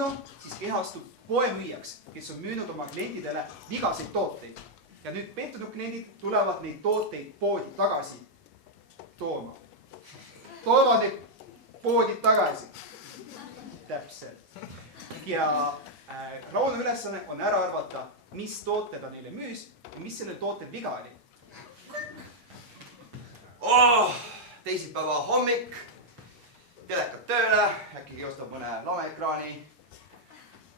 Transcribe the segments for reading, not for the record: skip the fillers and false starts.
jõuluvanu, siis kehastub poemüüjaks, kes on müünud oma klientidele vigaseid tooteid. Ja nüüd pettunud kliendid tulevad neid tooteid poodi tagasi tooma. Toovad neid poodi tagasi. Täpselt. Ja Rauno ülesanne on ära arvata, mis toote ta neile müüs ja mis sellel tootel viga oli. Teisipäeva hommik, telekat tööle, äkki ostab mõne lameekraani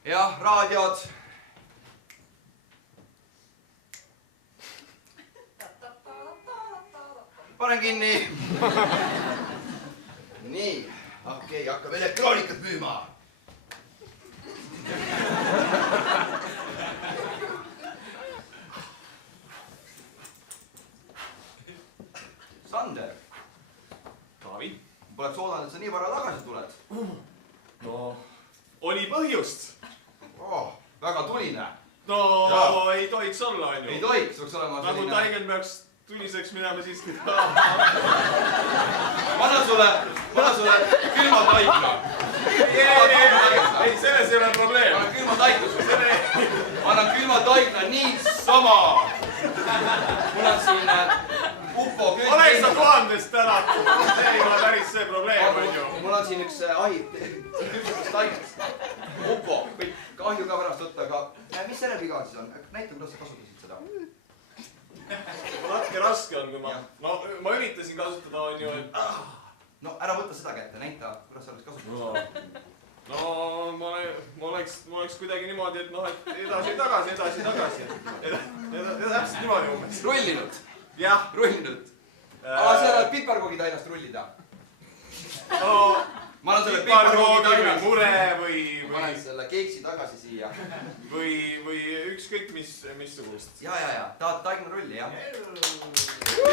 ja raadiod. Panen kinni. Nii, okei, hakkab elektroonikat müüma. Sander. Taavi? Poleks oodanud, et sa nii vara tagasi tuled. No, oli põhjust. Väga tuline. No, ei tohiks olla, on ju. Ei tohiks, võiks olema nagu Taigen peaks tuliseks minema siiski ka. Ma annan sulle külma taika. Ei, selles ei ole probleem. Ma annan külma taikus. Ma annan külma taika niisama. Mul on siin upo küll. Oleks sa kohandest tänatud. See ei ole päris see probleem, on ju. Mul on siin üks ahi küpsutust taikast. Upo, võib kahju ka pärast võtta, aga mis selle viga siis on? Näita, kuidas sa kasutasid seda. Natuke raske on, kui ma üritasin kasutada, on ju, et... No ära võtta seda kätte, näita, kuidas sa oleks kasutatud. No, ma oleks kuidagi niimoodi, et noh, et edasi-tagasi. Täpselt niimoodi umbes. Rullinud? Jah. Rullinud. Aga sa oled piparkoogid ainast rullida. No, piparkoogid või mure või... Ma panen selle keeksi tagasi siia. Või ükskõik missugust. Ja. Tahad taigna rolli, jah?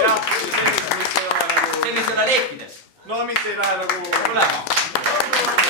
Jah, sellist, mis ei ole nagu... See, mis ei ole leekides. No, mis ei lähe nagu... Tulema.